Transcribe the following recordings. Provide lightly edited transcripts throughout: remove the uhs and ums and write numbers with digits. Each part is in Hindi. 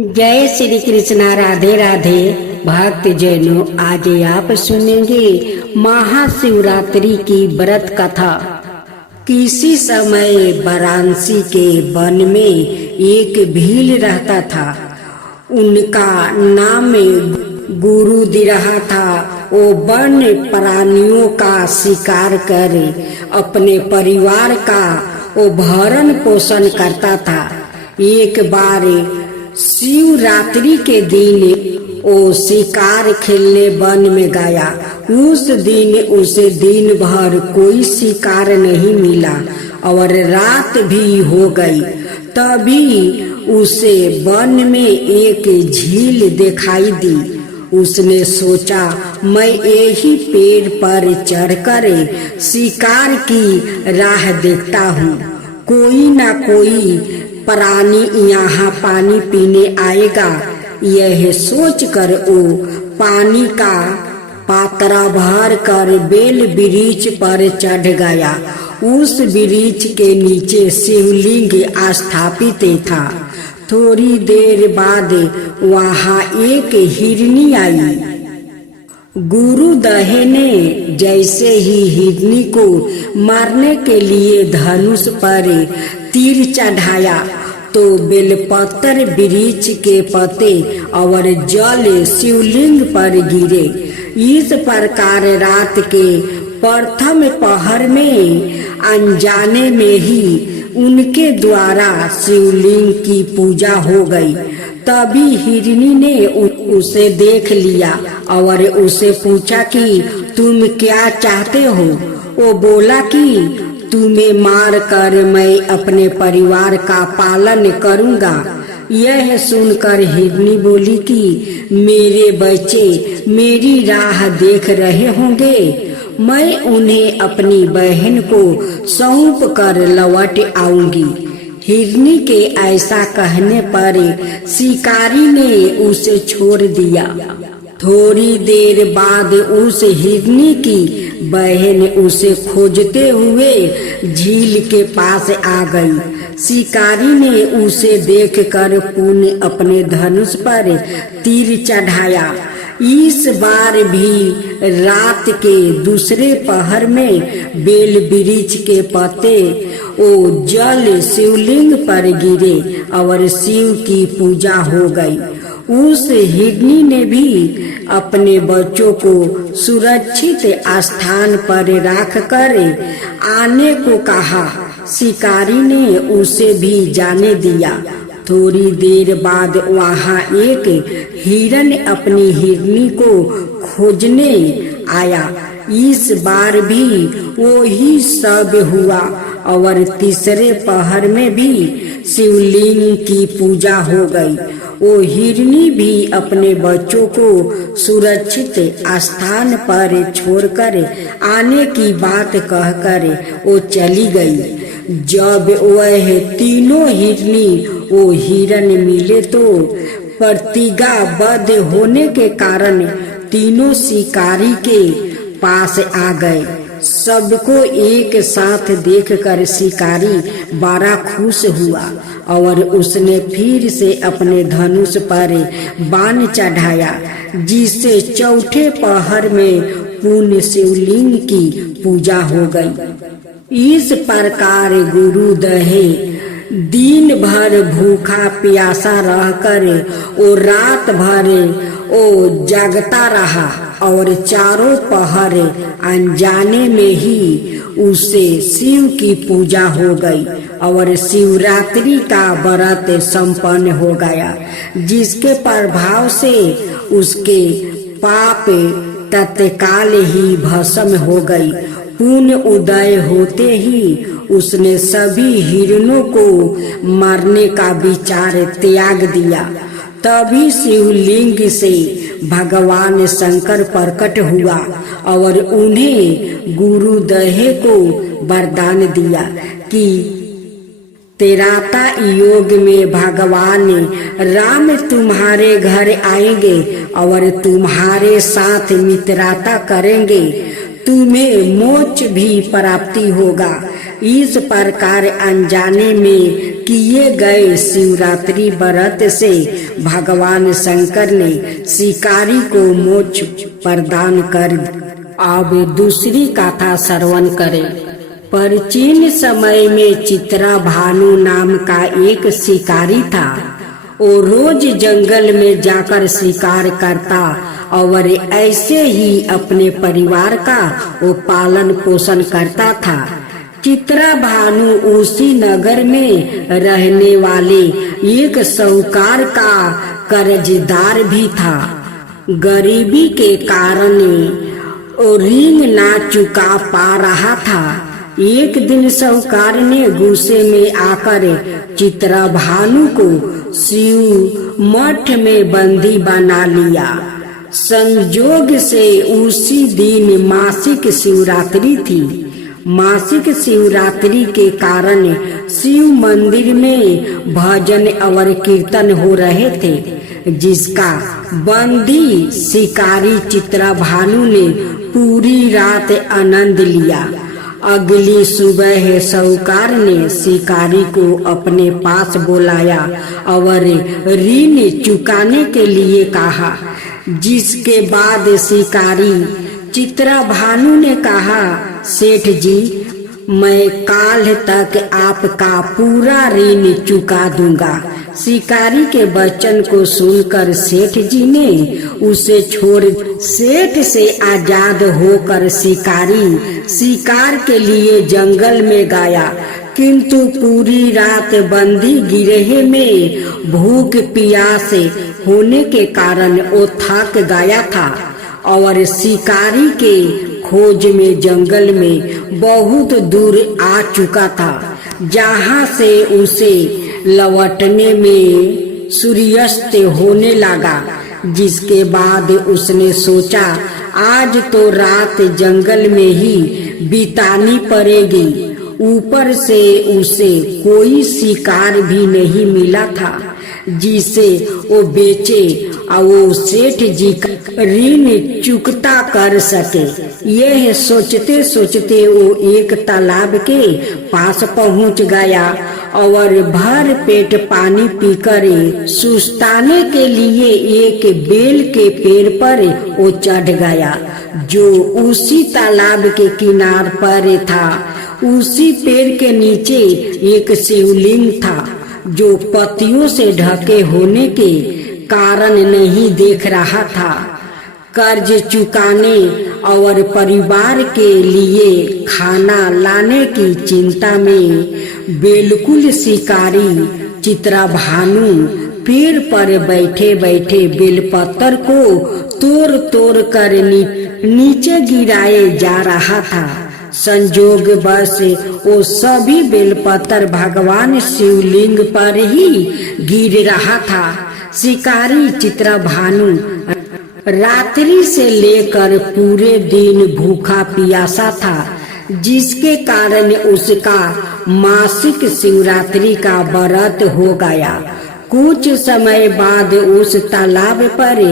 जय श्री कृष्णा। राधे राधे भक्त जनों, आज आप सुनेंगे महाशिवरात्रि की व्रत कथा। किसी समय वाराणसी के वन में एक भील रहता था। उनका नाम गुरु दिरहा था। वो वन्य प्राणियों का शिकार कर अपने परिवार का वो भरण पोषण करता था। एक बार शिवरात्रि के दिन वो शिकार खेलने वन में गया। उस दिन उसे दिन भर कोई शिकार नहीं मिला और रात भी हो गई। तभी उसे वन में एक झील दिखाई दी। उसने सोचा, मैं यही पेड़ पर चढ़कर शिकार की राह देखता हूँ। कोई ना कोई प्राणी यहाँ पानी पीने आएगा। यह सोचकर वो पानी का पात्रा भर कर बेल वृक्ष पर चढ़ गया। उस वृक्ष के नीचे शिवलिंग स्थापित था। थोड़ी देर बाद वहाँ एक हिरनी आई। गुरुदहे ने जैसे ही हिरनी को मारने के लिए धनुष पर तीर चढ़ाया तो बेलपत्र वृक्ष के पत्ते और जल शिवलिंग पर गिरे। इस प्रकार रात के प्रथम पहर में अनजाने में ही उनके द्वारा शिवलिंग की पूजा हो गई। तभी हिरनी ने उसे देख लिया और उसे पूछा कि तुम क्या चाहते हो। वो बोला कि तुम्हें मार कर मैं अपने परिवार का पालन करूंगा। यह सुनकर हिरनी बोली कि मेरे बच्चे मेरी राह देख रहे होंगे। मैं उन्हें अपनी बहन को सौंप कर लौट आऊंगी। हिरनी के ऐसा कहने पर शिकारी ने उसे छोड़ दिया। थोड़ी देर बाद उस हिरनी की बहन उसे खोजते हुए झील के पास आ गई। शिकारी ने उसे देखकर पुनः अपने धनुष पर तीर चढ़ाया। इस बार भी रात के दूसरे पहर में बेल वृक्ष के पत्ते वो जल शिवलिंग पर गिरे और शिव की पूजा हो गई। उस हिरनी ने भी अपने बच्चों को सुरक्षित स्थान पर रखकर आने को कहा। शिकारी ने उसे भी जाने दिया। थोड़ी देर बाद वहाँ एक हिरण अपनी हिरनी को खोजने आया। इस बार भी वो ही सब हुआ और तीसरे पहर में भी शिवलिंग की पूजा हो गई। वो हिरनी भी अपने बच्चों को सुरक्षित स्थान पर छोड़कर आने की बात कहकर वो चली गई। जब वह तीनों हिरनी वो हिरण मिले तो प्रतिज्ञाबद्ध होने के कारण तीनों शिकारी के पास आ गए। सबको एक साथ देखकर शिकारी बड़ा खुश हुआ और उसने फिर से अपने धनुष पर बाण चढ़ाया, जिससे चौथे पहर में पुण्य शिवलिंग की पूजा हो गई। इस प्रकार गुरुदहे दिन भर भूखा प्यासा रहकर वो रात भर वो जागता रहा और चारों पहर अनजाने में ही उसे शिव की पूजा हो गई और शिवरात्रि का व्रत संपन्न हो गया, जिसके प्रभाव से उसके पाप तत्काल ही भस्म हो गई। पुण्य उदय होते ही उसने सभी हिरणों को मारने का विचार त्याग दिया। तभी शिवलिंग से भगवान शंकर प्रकट हुआ और उन्हें गुरुदहे को वरदान दिया कि त्रेता युग में भगवान राम तुम्हारे घर आएंगे और तुम्हारे साथ मित्रता करेंगे। तुम्हें मोक्ष भी प्राप्ति होगा। इस प्रकार अनजाने में किए गए शिवरात्रि व्रत से भगवान शंकर ने शिकारी को मोक्ष प्रदान कर दिया। अब दूसरी कथा श्रवण करें। प्राचीन समय में चित्रभानु नाम का एक शिकारी था। वो रोज जंगल में जाकर शिकार करता और ऐसे ही अपने परिवार का वो पालन पोषण करता था। चित्रभानु उसी नगर में रहने वाले एक साहूकार का कर्जदार भी था। गरीबी के कारण वो ऋण ना चुका पा रहा था। एक दिन साहूकार ने गुस्से में आकर चित्रभानु को शिव मठ में बंदी बना लिया। संयोग से उसी दिन मासिक शिवरात्रि थी। मासिक शिवरात्रि के कारण शिव मंदिर में भजन और कीर्तन हो रहे थे, जिसका बंदी शिकारी चित्रभानु ने पूरी रात आनंद लिया। अगली सुबह साहूकार ने शिकारी को अपने पास बुलाया और ऋण चुकाने के लिए कहा, जिसके बाद शिकारी चित्रभानु ने कहा, सेठ जी, मैं काल तक आपका पूरा ऋण चुका दूंगा। शिकारी के वचन को सुनकर सेठ जी ने उसे छोड़ सेठ से आजाद होकर शिकारी शिकार के लिए जंगल में गया। किंतु पूरी रात बंदी गिरहे में भूख प्यास होने के कारण वो थक गया था और शिकारी के खोज में जंगल में बहुत दूर आ चुका था, जहाँ से उसे लौटने में सूर्यास्त होने लगा। जिसके बाद उसने सोचा, आज तो रात जंगल में ही बितानी पड़ेगी। ऊपर से उसे कोई शिकार भी नहीं मिला था जिसे वो बेचे और वो सेठ जी का ऋण चुकता कर सके। यह सोचते सोचते वो एक तालाब के पास पहुंच गया और भर पेट पानी पीकर सुस्ताने के लिए एक बेल के पेड़ पर वो चढ़ गया, जो उसी तालाब के किनार पर था। उसी पेड़ के नीचे एक शिवलिंग था, जो पत्तियों से ढके होने के कारण नहीं देख रहा था। कर्ज चुकाने और परिवार के लिए खाना लाने की चिंता में बिल्कुल शिकारी चित्रभानु पेड़ पर बैठे बैठे बेलपत्र को तोड़ तोड़ कर नीचे गिराए जा रहा था। संजोग बस वो सभी बेलपत्र भगवान शिवलिंग पर ही गिर रहा था। शिकारी चित्रभानु रात्रि से लेकर पूरे दिन भूखा प्यासा था, जिसके कारण उसका मासिक शिवरात्रि का व्रत हो गया। कुछ समय बाद उस तालाब पर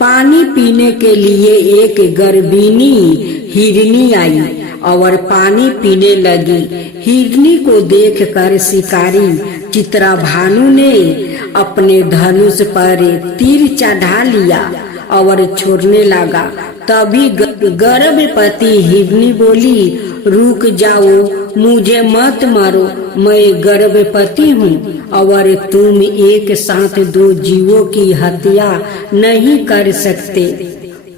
पानी पीने के लिए एक गर्भिणी हिरनी आई और पानी पीने लगी। हिरनी को देखकर शिकारी चित्रभानु ने अपने धनुष पर तीर चढ़ा लिया और छोड़ने लगा। तभी गर्भवती हिरनी बोली, रुक जाओ, मुझे मत मारो, मैं गर्भवती हूँ और तुम एक साथ दो जीवों की हत्या नहीं कर सकते।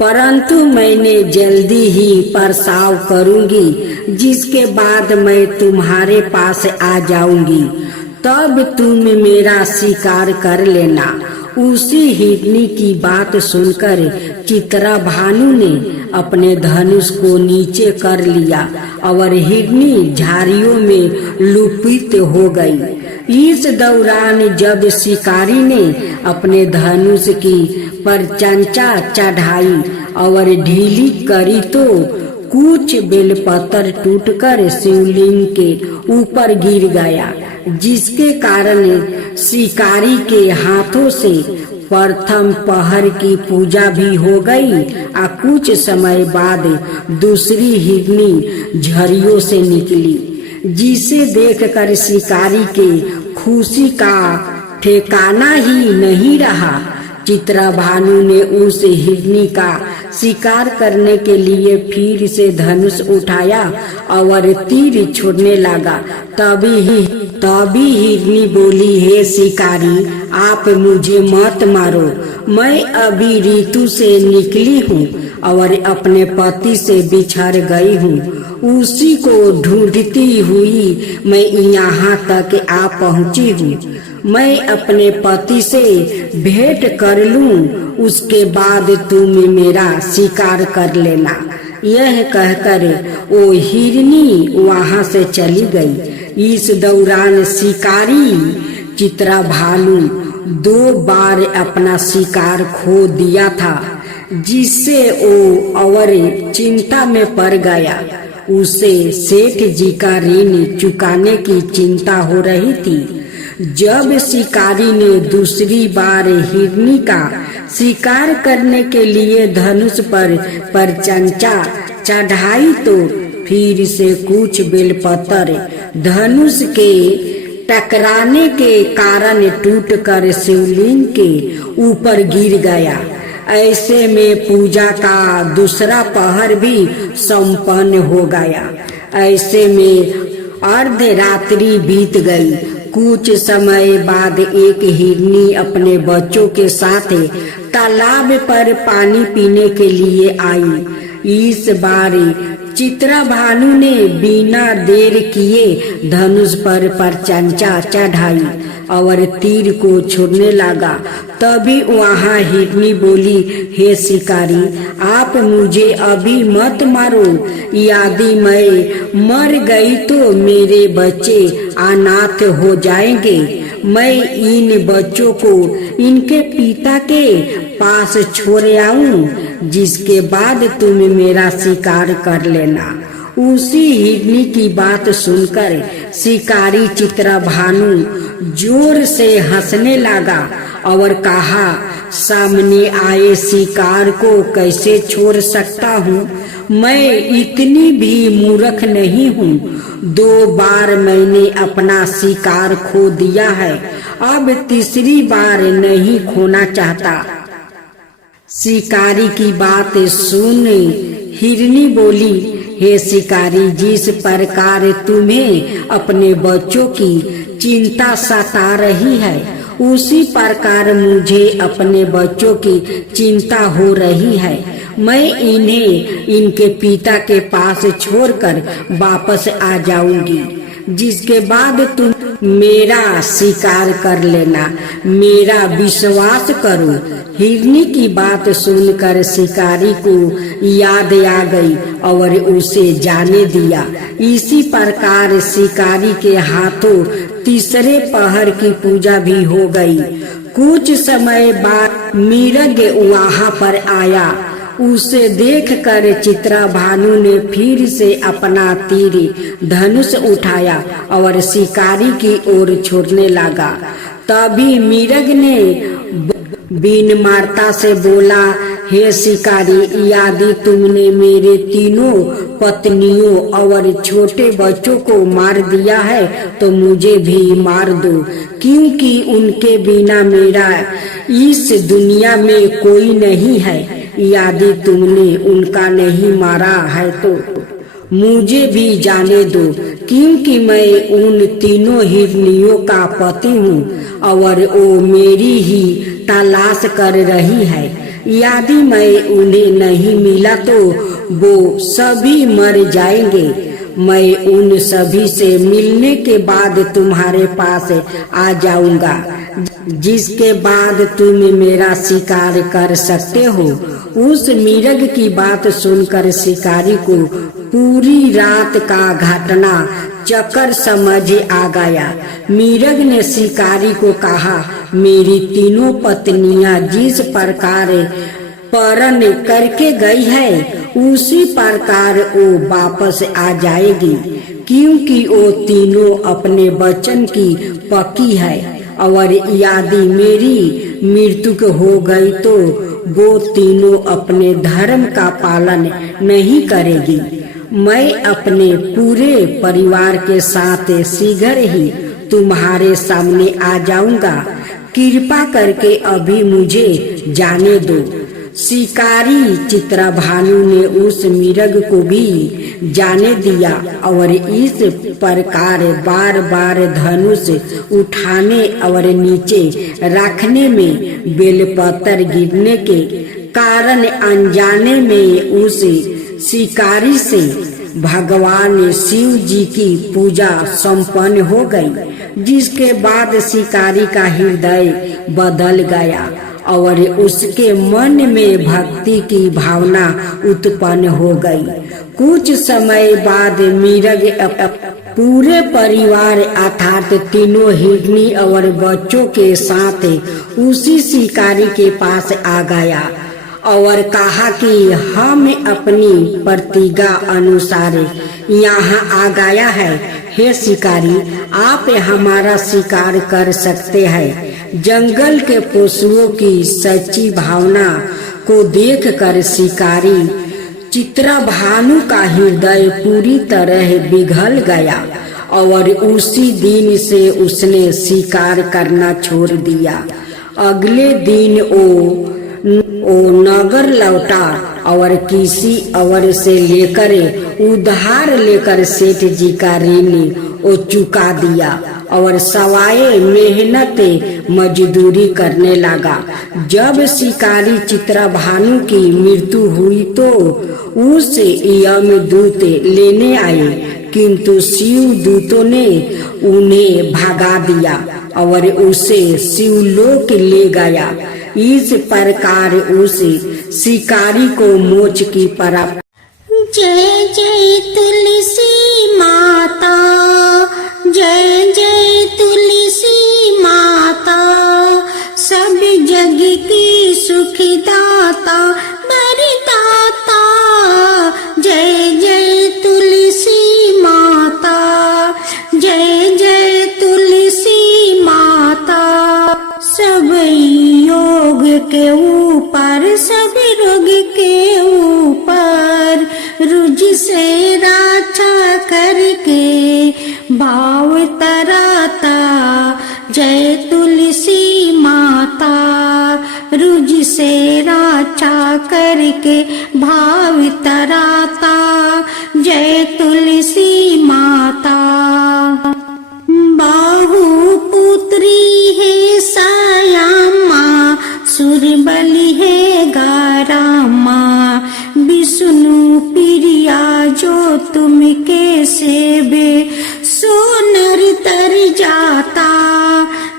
परंतु मैंने जल्दी ही प्रसव करूंगी, जिसके बाद मैं तुम्हारे पास आ जाऊंगी, तब तुम मेरा शिकार कर लेना। उसी हिरनी की बात सुनकर चित्रभानु ने अपने धनुष को नीचे कर लिया और हिरनी झाड़ियों में लुप्त हो गई। इस दौरान जब शिकारी ने अपने धनुष की परचंचा चढ़ाई और ढीली करी तो कुछ बेलपत्र टूटकर शिवलिंग के ऊपर गिर गया, जिसके कारण शिकारी के हाथों से प्रथम पहर की पूजा भी हो गई और कुछ समय बाद दूसरी हिरनी झरियों से निकली, जिसे देखकर शिकारी के खुशी का ठिकाना ही नहीं रहा। चित्रभानु ने उस हिरनी का शिकार करने के लिए फिर से धनुष उठाया और तीर छोड़ने लगा। तभी हिरनी बोली, हे शिकारी, आप मुझे मत मारो, मैं अभी ऋतु से निकली हूँ और अपने पति से बिछड़ गई हूँ। उसी को ढूंढती हुई मैं यहाँ तक आ पहुँची हूँ। मैं अपने पति से भेंट कर लूं, उसके बाद तुम मेरा शिकार कर लेना। यह कहकर वो हिरनी वहां से चली गई। इस दौरान शिकारी चित्रभानु 2 बार अपना शिकार खो दिया था, जिससे वो और चिंता में पड़ गया। उसे सेठ जी का ऋण चुकाने की चिंता हो रही थी। जब शिकारी ने दूसरी बार हिरनी का शिकार करने के लिए धनुष पर चंचा चढ़ाई तो फिर से कुछ बेलपत्र धनुष के टकराने के कारण टूटकर शिवलिंग के ऊपर गिर गया। ऐसे में पूजा का दूसरा पहर भी संपन्न हो गया। ऐसे में अर्धरात्रि बीत गई। कुछ समय बाद एक हिरनी अपने बच्चों के साथ तालाब पर पानी पीने के लिए आई। इस बार चित्रभानु ने बिना देर किए धनुष पर चंचा चढ़ाई और तीर को छोड़ने लगा। तभी वहाँ हिरनी बोली, हे शिकारी, आप मुझे अभी मत मारो, यदि मैं मर गई तो मेरे बच्चे अनाथ हो जाएंगे। मैं इन बच्चों को इनके पिता के पास छोड़ आऊं, जिसके बाद तुम मेरा शिकार कर लेना। उसी हिरनी की बात सुनकर शिकारी चित्रभानु जोर से हंसने लगा और कहा, सामने आए शिकार को कैसे छोड़ सकता हूँ? मैं इतनी भी मूर्ख नहीं हूँ। 2 बार मैंने अपना शिकार खो दिया है, अब तीसरी बार नहीं खोना चाहता। शिकारी की बात सुन हिरनी बोली, हे शिकारी, जिस प्रकार तुम्हें अपने बच्चों की चिंता सता रही है, उसी प्रकार मुझे अपने बच्चों की चिंता हो रही है। मैं इन्हें इनके पिता के पास छोड़कर वापस आ जाऊंगी, जिसके बाद तुम मेरा शिकार कर लेना। मेरा विश्वास करो। हिरनी की बात सुनकर शिकारी को याद आ गई और उसे जाने दिया। इसी प्रकार शिकारी के हाथों तीसरे पहर की पूजा भी हो गई। कुछ समय बाद मिर्ग वहां पर आया। उसे देखकर चित्रभानु ने फिर से अपना तीर धनुष उठाया और शिकारी की ओर छोड़ने लगा। तभी मिर्ग ने बीन मारता से बोला, हे शिकारी, यदि तुमने मेरे 3 पत्नियों और छोटे बच्चों को मार दिया है तो मुझे भी मार दो, क्योंकि उनके बिना मेरा इस दुनिया में कोई नहीं है। यदि तुमने उनका नहीं मारा है तो मुझे भी जाने दो, क्योंकि मैं उन 3 हिरनियों का पति हूँ और वो मेरी ही तलाश कर रही है। यदि मैं उन्हें नहीं मिला तो वो सभी मर जाएंगे। मैं उन सभी से मिलने के बाद तुम्हारे पास आ जाऊंगा, जिसके बाद तुम मेरा शिकार कर सकते हो। उस मिर्ग की बात सुनकर शिकारी को पूरी रात का घटना चक्कर समझ आ गया। मिर्ग ने शिकारी को कहा, मेरी 3 पत्नियां जिस प्रकार परण करके गई है, उसी प्रकार वो वापस आ जाएगी, क्योंकि वो तीनों अपने वचन की पक्की है। और यदि मेरी मृत्यु हो गई तो वो तीनों अपने धर्म का पालन नहीं करेगी। मैं अपने पूरे परिवार के साथ शीघ्र ही तुम्हारे सामने आ जाऊंगा। कृपा करके अभी मुझे जाने दो। शिकारी चित्रभानु ने उस मिर्ग को भी जाने दिया और इस प्रकार बार बार धनुष उठाने और नीचे रखने में बेलपत्र गिरने के कारण अनजाने में उस शिकारी से भगवान शिव जी की पूजा संपन्न हो गई, जिसके बाद शिकारी का हृदय बदल गया और उसके मन में भक्ति की भावना उत्पन्न हो गई। कुछ समय बाद मिर्ग पूरे परिवार अर्थात तीनों हिरनी और बच्चों के साथ उसी शिकारी के पास आ गया और कहा कि हम अपनी प्रतिज्ञा अनुसार यहाँ आ गया है। हे शिकारी, आप हमारा शिकार कर सकते हैं। जंगल के पशुओं की सच्ची भावना को देखकर शिकारी चित्रभानु का हृदय पूरी तरह पिघल गया और उसी दिन से उसने शिकार करना छोड़ दिया। अगले दिन वो नगर लौटा और किसी और से लेकर उधार लेकर सेठ जी का ऋण वो चुका दिया और सवाए मेहनत मजदूरी करने लगा। जब शिकारी चित्रभानु की मृत्यु हुई तो उस यमदूत लेने आए, किंतु शिव दूतों ने उन्हें भगा दिया और उसे शिवलोक ले गया। इस प्रकार उस शिकारी को मोक्ष की प्राप्ति। जय जय तुलसी माता, जय जय तुलसी माता, सब जग की सुखदाता वरदाता। जय जय तुलसी माता, जय जय तुलसी माता। सब योग के ऊपर, सब रोग के ऊपर रुझ से रक्षा करके भाव तराता। जय तुलसी माता, रुझ से रक्षा करके भाव तराता। जय तुलसी माता। बाहु पुत्री है सायामा, सुरबली है गारामा। विष्णु प्रिया जो तुम के सेवे, सोनर तर जाता।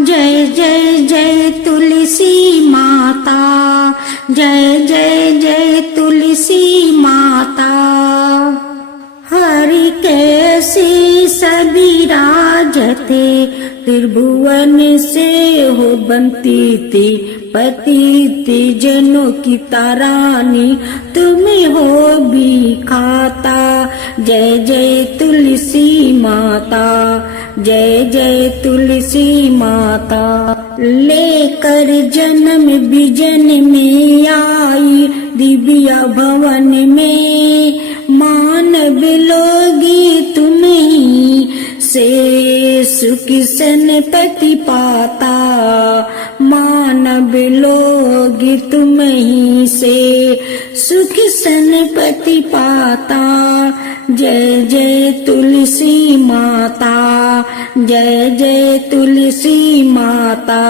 जय जय जय तुलसी माता, जय जय जय तुलसी माता। हरि कैसे सभी राजते, त्रिभुवन से हो बनती थी। पतित जनों की तारानी तुम्हें हो भी खाता। जय जय तुलसी माता, जय जय तुलसी माता। लेकर जन्म विजन में आई, दिव्या भवन में मानव लोगी तुम्हीं से सुख सनपति पाता। मानव लोग तुम्हीं से सुख सनपति पाता। जय जय तुलसी माता, जय जय तुलसी माता।